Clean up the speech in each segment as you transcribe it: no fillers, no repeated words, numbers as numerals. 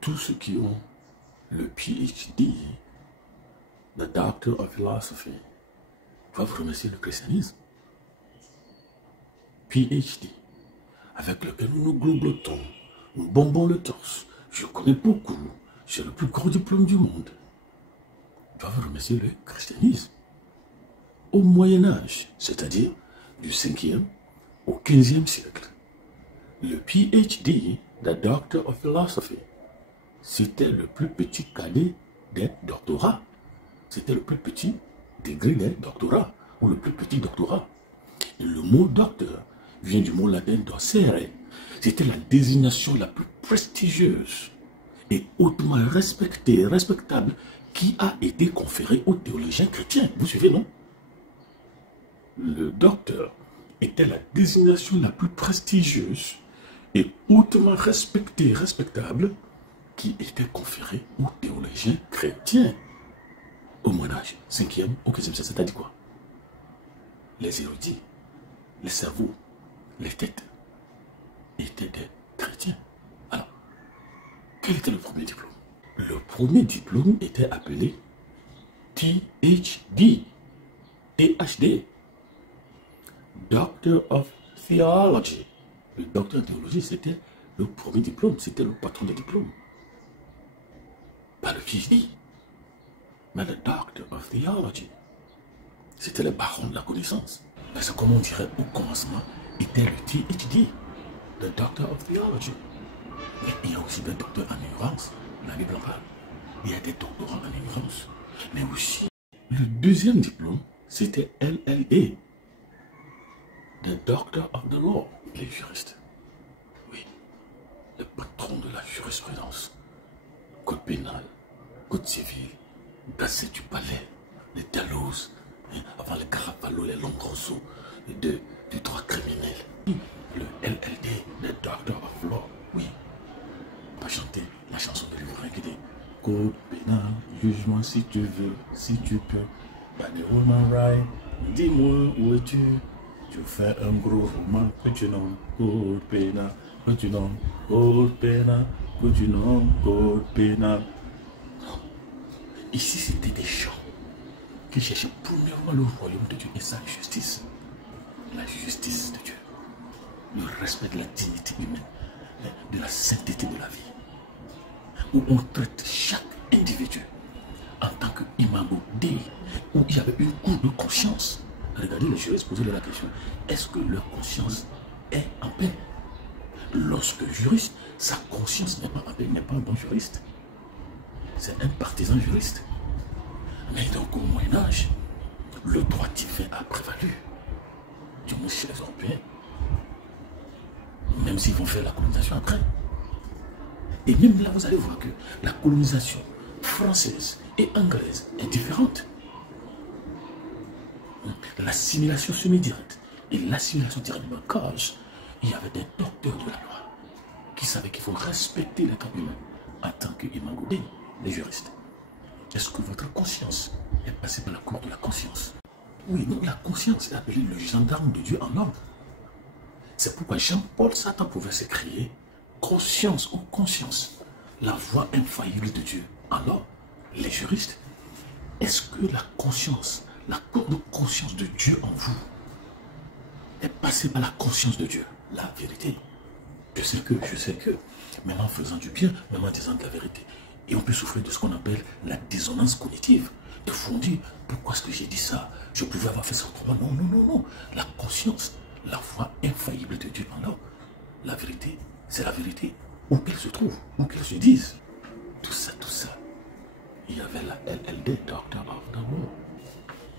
tous ceux qui ont le PhD, le Doctor of Philosophy, doivent remercier le christianisme. PhD, avec lequel nous nous globotons, nous bombons le torse. Je connais beaucoup, j'ai le plus gros diplôme du monde. Ils doivent remercier le christianisme. Au Moyen-Âge, c'est-à-dire du 5e au 15e siècle, le PhD, le Doctor of Philosophy, c'était le plus petit cadet des doctorats. C'était le plus petit degré des doctorats, ou le plus petit doctorat. Et le mot docteur vient du mot latin docere. C'était la désignation la plus prestigieuse et hautement respectée, respectable, qui a été conférée aux théologiens chrétiens. Vous suivez, non? Le docteur était la désignation la plus prestigieuse et hautement respectée, respectable, qui était conférée aux théologiens chrétiens au Moyen-Âge, 5e au 15e siècle. C'est-à-dire quoi? Les érudits, les cerveaux, les têtes étaient des chrétiens. Alors, quel était le premier diplôme? Le premier diplôme était appelé THD, THD, Doctor of Theology. Le docteur en théologie, c'était le premier diplôme, c'était le patron des diplômes. Pas le PhD, mais le Doctor of Theology. C'était le baron de la connaissance. Parce que, comme on dirait au commencement, était le THD, le Doctor of Theology. Mais il y a aussi des docteurs en ignorance, la Bible en parle. Il y a des doctorants en ignorance. Mais aussi, le deuxième diplôme, c'était LLD, le Doctor of the Law, les juristes. Oui, le patron de la jurisprudence. Code pénal, code civil, gazette du palais, les Dalloz, avant les Carapalo, les Lombroso, du droit criminel. Le LLD, le Doctor of Law, oui. On va chanter la chanson de Livre qui dit code pénal, juge-moi si tu veux, si tu peux. Pas de woman right, dis-moi où es-tu? Tu fais un gros roman que tu nommes code pénal, que tu nommes code pénal, que tu nommes code pénal. Ici, c'était des gens qui cherchaient premièrement le royaume de Dieu et sa justice. La justice de Dieu. Le respect de la dignité humaine, de la sainteté de la vie. Où on traite chaque individu en tant qu'imago Dei, où il y avait une cour de conscience. Regardez les juristes poser la question, est-ce que leur conscience est en paix? Lorsque juriste, sa conscience n'est pas en paix, n'est pas un bon juriste. C'est un partisan juriste. Mais donc au Moyen-Âge, le droit divin a prévalu. Du moins chez les Européens. Même s'ils vont faire la colonisation après. Et même là, vous allez voir que la colonisation française et anglaise est différente. L'assimilation semi-directe et l'assimilation directe, cause, il y avait des docteurs de la loi qui savaient qu'il faut respecter les cas humains en tant qu'imago Dei, les juristes. Est-ce que votre conscience est passée par la cour de la conscience? Oui, donc la conscience est appelée le gendarme de Dieu en homme. C'est pourquoi Jean-Paul Satan pouvait s'écrier conscience ou conscience, la voix infaillible de Dieu. Alors, les juristes, est-ce que la conscience, la cour de conscience de Dieu en vous est passée par la conscience de Dieu? La vérité. Je sais que, même en faisant du bien, même en disant de la vérité, et on peut souffrir de ce qu'on appelle la dissonance cognitive. De fonder, pourquoi est-ce que j'ai dit ça? Je pouvais avoir fait ça autrement. Non, non, non, non. La conscience, la voix infaillible de Dieu en l'homme. La vérité, c'est la vérité. Où qu'elle se trouve, où qu'elle se dise. Tout ça. Il y avait la LLD, Doctor of the Law.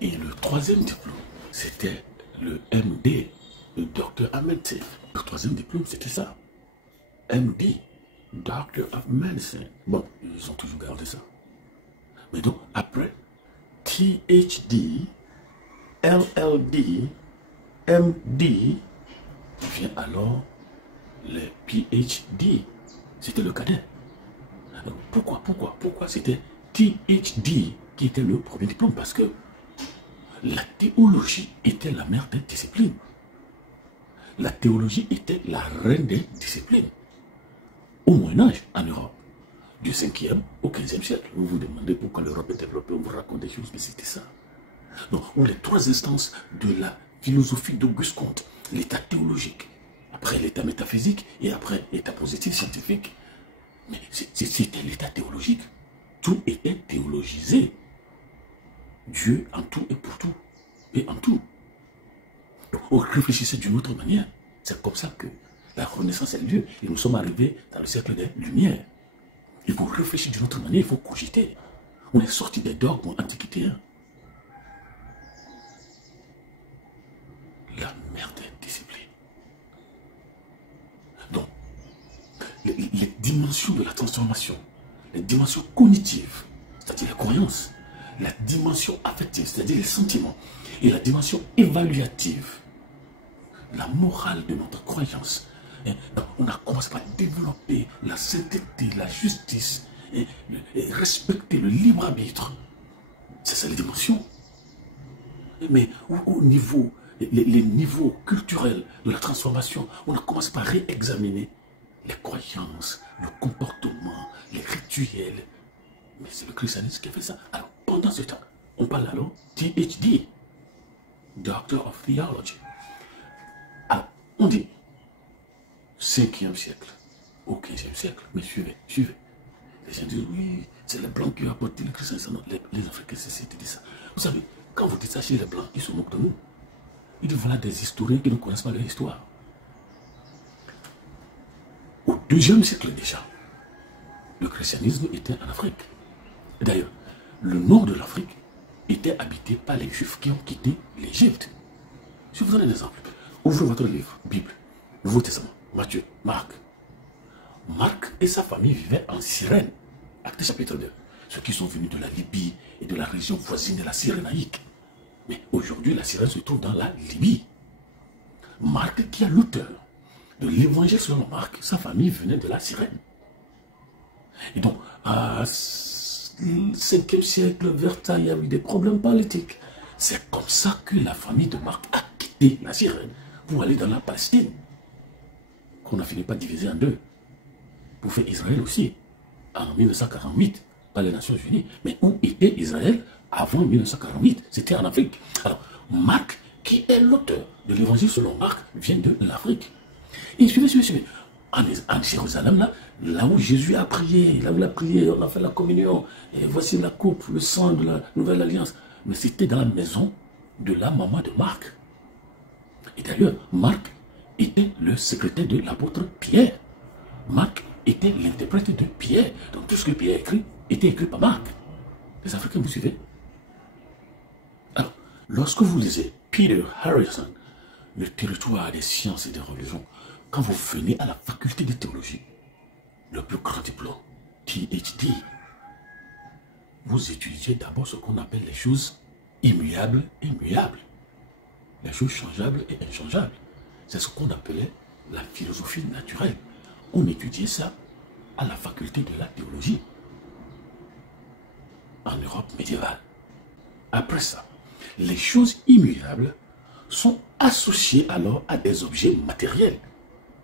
Et le troisième diplôme, c'était le MD, le Doctor of Medicine. Le troisième diplôme, c'était ça. MD, Doctor of Medicine. Bon, ils ont toujours gardé ça. Mais donc, après, THD, LLD, MD, vient alors le PhD. C'était le cadet. Pourquoi c'était THD qui était le premier diplôme? Parce que la théologie était la mère des disciplines. La théologie était la reine des disciplines. Au Moyen-Âge, en Europe, du 5e au 15e siècle. Vous vous demandez pourquoi l'Europe est développée, on vous raconte des choses, mais c'était ça. Donc, les trois instances de la philosophie d'Auguste Comte, l'état théologique, après l'état métaphysique et après l'état positif scientifique. Mais c'était l'état théologique. Tout était théologisé. Dieu en tout et pour tout. Et en tout. Donc, on réfléchissait d'une autre manière. C'est comme ça que la Renaissance a lieu. Et nous sommes arrivés dans le siècle des Lumières. Il faut réfléchir d'une autre manière, il faut cogiter. On est sorti des dogmes antiquités. La merde est discipline. Donc, les dimensions de la transformation, les dimensions cognitives, c'est-à-dire les croyances, la dimension affective, c'est-à-dire les sentiments, et la dimension évaluative, la morale de notre croyance. On a commencé par développer la sainteté, la justice, et respecter le libre arbitre. C'est ça les dimensions. Mais au niveau, les niveaux culturels de la transformation, on a commencé par réexaminer les croyances, le comportement, les rituels. Mais c'est le christianisme qui a fait ça. Alors, pendant ce temps, on parle alors THD, Doctor of Theology. Alors, on dit 5e siècle au 15e siècle. Mais suivez. Les gens disent, oui, c'est les Blancs qui ont apporté le christianisme. Non, les Africains, c'était ça. Vous savez, quand vous dites ça chez les Blancs, ils se moquent de nous. Ils disent, voilà des historiens qui ne connaissent pas leur histoire. Au 2e siècle déjà, le christianisme était en Afrique. D'ailleurs, le nord de l'Afrique était habité par les Juifs qui ont quitté l'Égypte. Je vous donne un exemple. Ouvrez votre livre, Bible, Nouveau Testament, Matthieu, Marc. Marc et sa famille vivaient en Cyrène. Actes chapitre 2. Ceux qui sont venus de la Libye et de la région voisine de la Cyrénaïque. Mais aujourd'hui, la Cyrène se trouve dans la Libye. Marc, qui est l'auteur de l'évangile selon Marc, sa famille venait de la Cyrène. Et donc, à 5e siècle, Verta, il y a eu des problèmes politiques. C'est comme ça que la famille de Marc a quitté la Cyrène pour aller dans la Palestine, qu'on a fini par diviser en deux, pour faire Israël aussi, en 1948, par les Nations Unies. Mais où était Israël avant 1948? C'était en Afrique. Alors, Marc, qui est l'auteur de l'évangile selon Marc, vient de l'Afrique. Et suivez. En Jérusalem, là où Jésus a prié, là où il a prié, on a fait la communion, et voici la coupe, le sang de la nouvelle alliance. Mais c'était dans la maison de la maman de Marc. Et d'ailleurs, Marc était le secrétaire de l'apôtre Pierre. Marc était l'interprète de Pierre. Donc tout ce que Pierre a écrit était écrit par Marc. Les Africains, vous suivez? Alors, lorsque vous lisez Peter Harrison, le territoire des sciences et des religions, quand vous venez à la faculté de théologie, le plus grand diplôme, THD, vous étudiez d'abord ce qu'on appelle les choses immuables et muables. Les choses changeables et inchangeables. C'est ce qu'on appelait la philosophie naturelle. On étudiait ça à la faculté de la théologie en Europe médiévale. Après ça, les choses immuables sont associées alors à des objets matériels.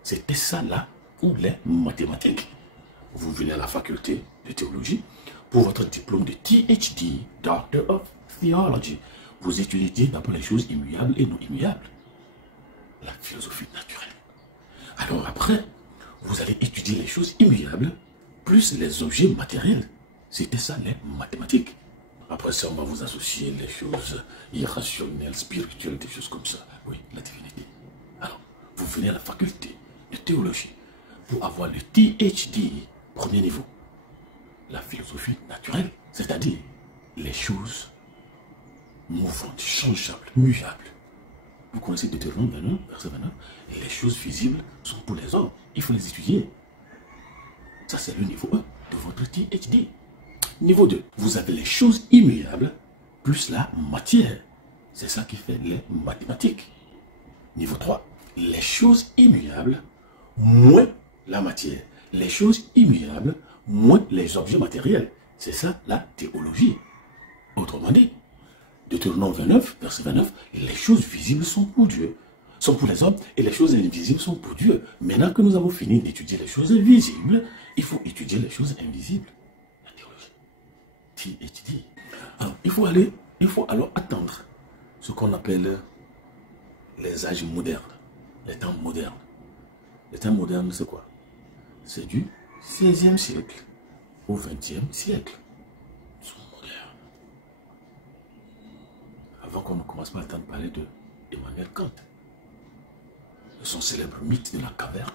C'était ça là où les mathématiques. Vous venez à la faculté de théologie pour votre diplôme de THD, Doctor of Theology. Vous étudiez d'abord les choses immuables et non immuables. La philosophie naturelle. Alors après, vous allez étudier les choses immuables plus les objets matériels. C'était ça les mathématiques. Après ça, on va vous associer les choses irrationnelles, spirituelles, des choses comme ça. Oui, la divinité. Alors, vous venez à la faculté de théologie pour avoir le THD, premier niveau. La philosophie naturelle, c'est-à-dire les choses mouvantes, changeables, muables. Vous connaissez Deutéronome 29, verset 29. Et les choses visibles sont pour les hommes. Il faut les étudier. Ça, c'est le niveau 1 de votre THD. Niveau 2, vous avez les choses immuables plus la matière. C'est ça qui fait les mathématiques. Niveau 3, les choses immuables moins la matière. Les choses immuables moins les objets matériels. C'est ça la théologie. Autrement dit, Deutéronome 29, verset 29, les choses visibles sont pour Dieu. sont pour les hommes et les choses invisibles sont pour Dieu. Maintenant que nous avons fini d'étudier les choses visibles, il faut étudier les choses invisibles. La théologie. THD. Alors, il faut alors attendre ce qu'on appelle les âges modernes, les temps modernes. Les temps modernes, c'est quoi? C'est du 16e siècle au 20e siècle. Ils sont modernes. Avant qu'on ne commence pas à entendre parler de Emmanuel Kant, son célèbre mythe de la caverne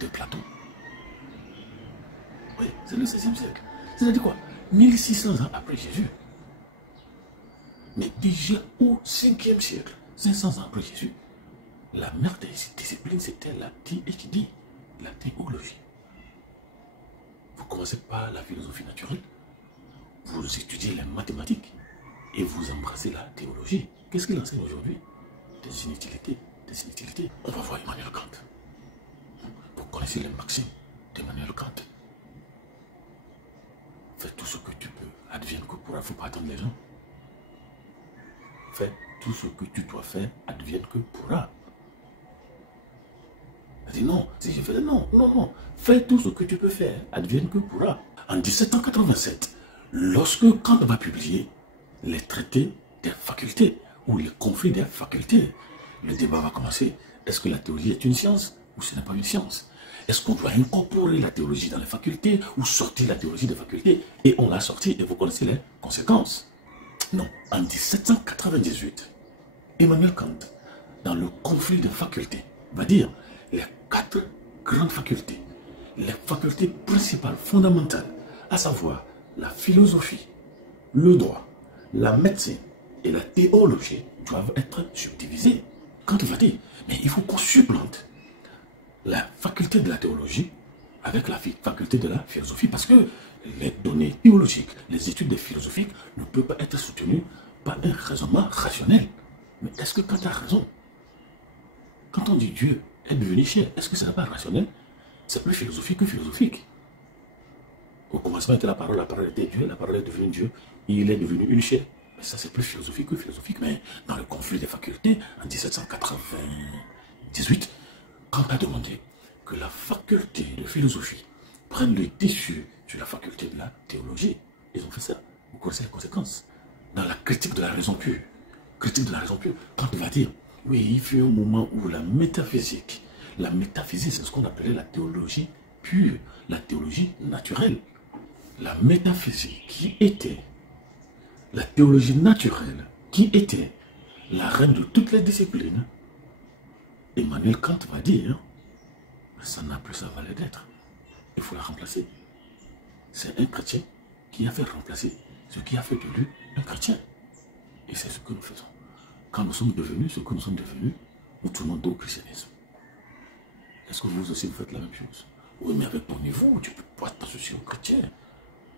de Platon. Oui, c'est le 16e siècle. C'est-à-dire quoi? 1600 ans après Jésus. Mais déjà au 5e siècle, 500 ans après Jésus, la mère des disciplines, c'était la THD, la théologie. Vous commencez par la philosophie naturelle, vous étudiez les mathématiques et vous embrassez la théologie. Qu'est-ce qu'il enseigne aujourd'hui? Des inutilités, des inutilités. On va voir Emmanuel Kant. Vous connaissez les maximes d'Emmanuel Kant. Fais tout ce que tu peux, advienne que pourra. Il ne faut pas attendre les gens. Fais tout ce que tu dois faire, advienne que pourra. Elle dit non, si je fais non, non, non. Fais tout ce que tu peux faire, advienne que pourra. En 1787, lorsque Kant va publier les traités des facultés ou les conflits des facultés, le débat va commencer. Est-ce que la théologie est une science ou ce n'est pas une science? Est-ce qu'on doit incorporer la théologie dans les facultés ou sortir la théologie des facultés? Et on l'a sorti et vous connaissez les conséquences. Non, en 1798, Emmanuel Kant, dans le conflit des facultés, va dire les 4 grandes facultés, les facultés principales, fondamentales, à savoir la philosophie, le droit, la médecine et la théologie doivent être subdivisées. Kant va dire, mais il faut qu'on supplante la faculté de la théologie avec la faculté de la philosophie, parce que les données théologiques, les études des philosophiques ne peuvent pas être soutenues par un raisonnement rationnel. Mais est-ce que Kant a raison? Quand on dit Dieu est devenu chien, est-ce que ce n'est pas rationnel? C'est plus philosophique que philosophique. Au commencement était la parole était Dieu, la parole est devenue Dieu, il est devenu une chair. Mais ça c'est plus philosophique que philosophique. Mais dans le conflit des facultés, en 1798, Kant a demandé que la faculté de philosophie prenne le dessus sur la faculté de la théologie. Ils ont fait ça. Vous connaissez les conséquences. Dans la critique de la raison pure, Kant va dire, oui, il fut un moment où la métaphysique, c'est ce qu'on appelait la théologie pure, la théologie naturelle. La métaphysique qui était, la théologie naturelle qui était la reine de toutes les disciplines, Emmanuel Kant va dire, ça n'a plus sa valeur d'être. Il faut la remplacer. C'est un chrétien qui a fait remplacer ce qui a fait de lui un chrétien. Et c'est ce que nous faisons. Quand nous sommes devenus ce que nous sommes devenus, nous tournons dos au christianisme. Est-ce que vous aussi vous faites la même chose? Oui, mais avec ton niveau, tu ne peux pas t'associer aux chrétiens.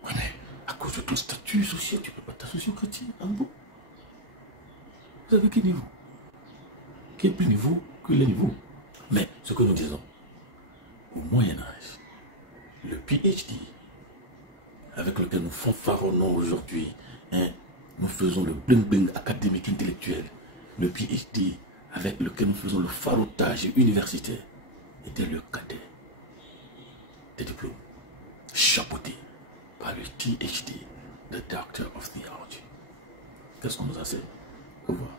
Oui, mais à cause de ton statut social, tu ne peux pas t'associer aux chrétiens. En bon. Vous avez quel niveau? Quel plus niveau que les niveaux? Mais ce que nous disons, au Moyen-Âge, le PhD, avec lequel nous fanfaronnons aujourd'hui, nous faisons le bling-bling académique intellectuel, le PhD, avec lequel nous faisons le farotage universitaire, était le cadet des diplômes, chapeauté par le ThD, the Doctor of Theology. Qu'est-ce qu'on nous a fait? Au revoir.